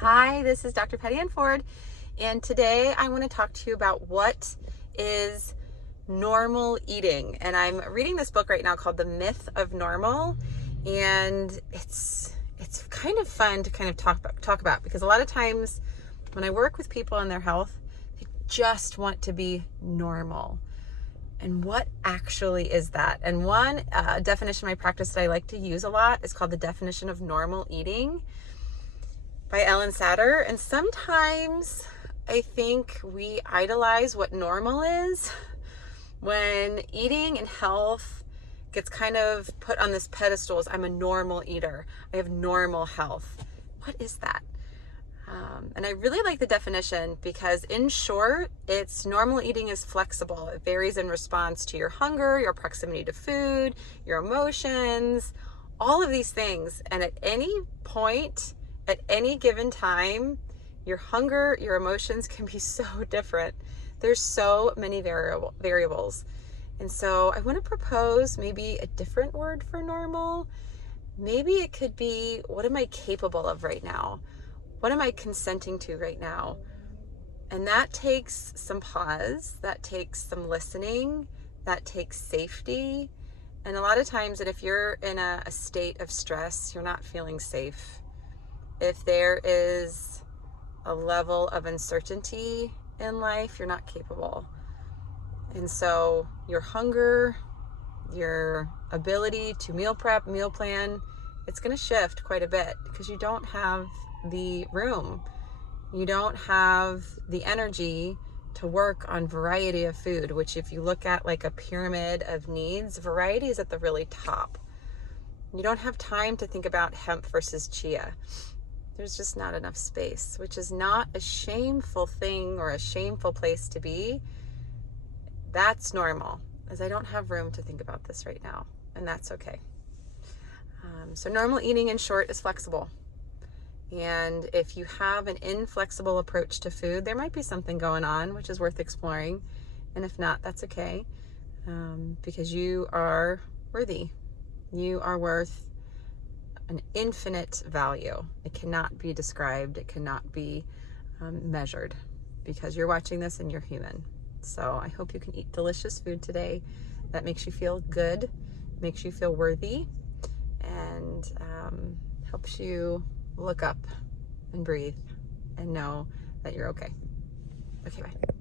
Hi, this is Dr. Patty Ann Ford, and today I want to talk to you about what is normal eating. And I'm reading this book right now called The Myth of Normal, and it's kind of fun to kind of talk about because a lot of times when I work with people on their health, they just want to be normal. And what actually is that? And one definition in my practice that I like to use a lot is called the definition of normal eating by Ellen Satter. And sometimes I think we idolize what normal is when eating and health gets kind of put on this pedestal as I'm a normal eater. I have normal health. What is that? And I really like the definition because in short, it's normal eating is flexible. It varies in response to your hunger, your proximity to food, your emotions, all of these things. And at any point, at any given time, your hunger, your emotions can be so different. There's so many variables. And so I want to propose maybe a different word for normal. Maybe it could be, what am I capable of right now? What am I consenting to right now? And that takes some pause, that takes some listening, that takes safety. And a lot of times that if you're in a state of stress, you're not feeling safe. If there is a level of uncertainty in life, you're not capable. And so your hunger, your ability to meal prep, meal plan, it's going to shift quite a bit because you don't have the room. You don't have the energy to work on variety of food, which if you look at like a pyramid of needs, variety is at the really top. You don't have time to think about hemp versus chia. There's just not enough space, which is not a shameful thing or a shameful place to be. That's normal, as I don't have room to think about this right now, and that's okay. So normal eating, in short, is flexible. And if you have an inflexible approach to food, there might be something going on, which is worth exploring. And if not, that's okay, because you are worthy. You are worth an infinite value. It cannot be described. It cannot be measured because you're watching this and you're human. So I hope you can eat delicious food today that makes you feel good, makes you feel worthy, and helps you look up and breathe and know that you're okay. Okay, bye.